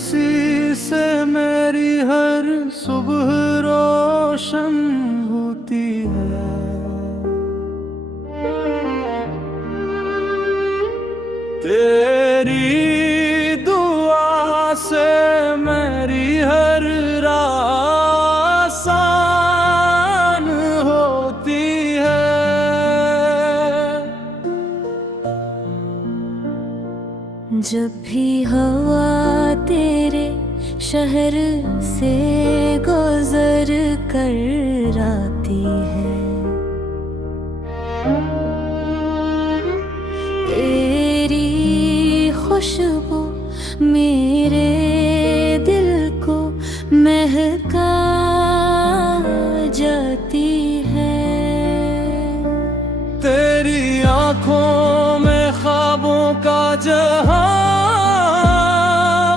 हंसी से मेरी हर सुबह रोशन होती है। तेरी दुआ से मेरी हर रात आसान होती है। जब भी हवा तेरे शहर से गुजर कर आती है, तेरी खुशबू मेरे दिल को महका जाती है। तेरी आंखों में ख्वाबों का जहां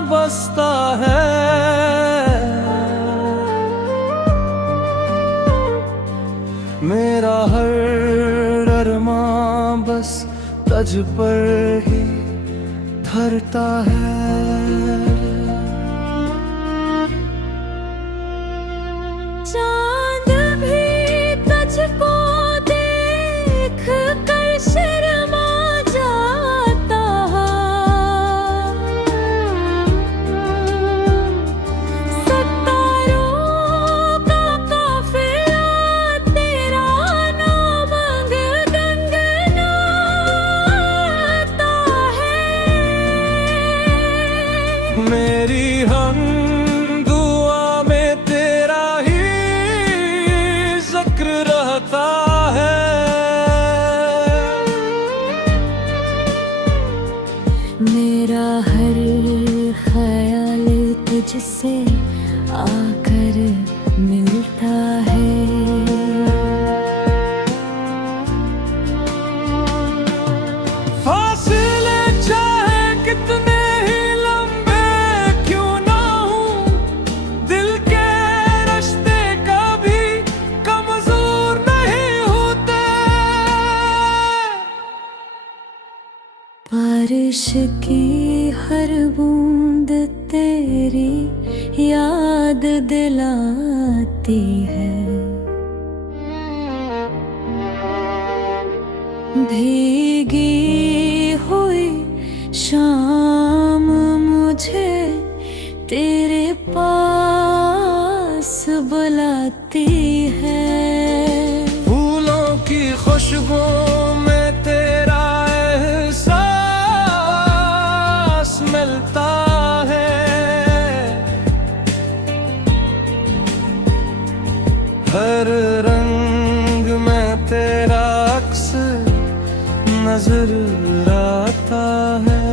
बसता है। मेरा हर अरमां बस तझ पर ही ठहरता है। चांद भी तुझको देख कर शर्मा जाता है। सितारों का काफिला तेरा नाम गुनगुनाता है। मेरी हम दुआ में तेरा ही जिक्र रहता है। मेरा हर ख्याल तुझसे आकर मिलता है। फासले चाहे कितने ही लंबे क्यों ना हों, दिल के रिश्ते कभी कमजोर नहीं होते। बारिश की हर बूंद तेरी याद दिलाती है। भीगी हुई शाम मुझे तेरे पास बुलाती है। फूलों की खुशबू में तेरा एहसास मिलता है। हर रंग में तेरा अक्स नजर आता है।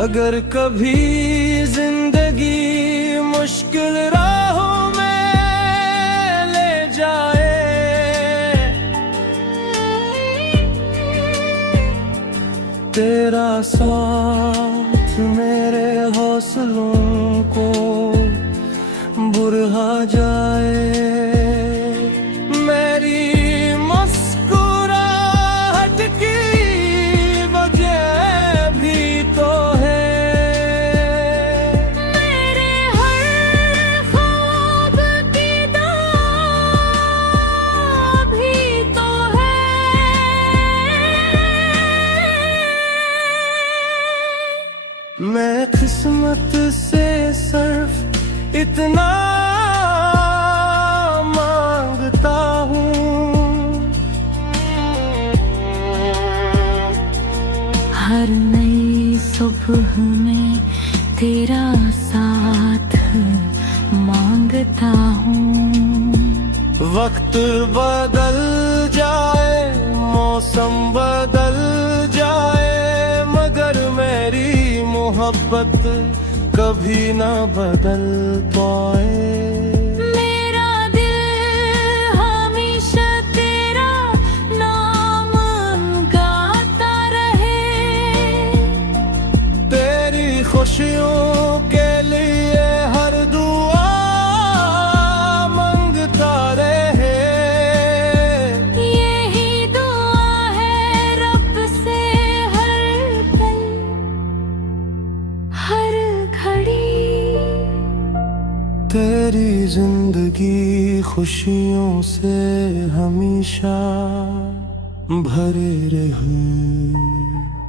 अगर कभी जिंदगी मुश्किल राहों में ले जाए, तेरा साथ मेरे हौसलों को बुरहा जाए। मेरी मुस्कुराहट की वजह भी तो है। मेरे हर ख्वाब की दाग भी तो है। मैं किस्मत से सिर्फ इतना मांगता हूँ, हर नई सुबह में तेरा साथ मांगता हूँ। वक्त बदल जाए, मौसम बदल जाए, मगर मेरी मोहब्बत कभी ना बदल पाए। मेरा दिल हमेशा तेरा नाम गाता रहे। तेरी खुशियों के लिए हर दुआ मांगता रहे। यही दुआ है रब से हर तेरी जिंदगी खुशियों से हमेशा भरे रहे।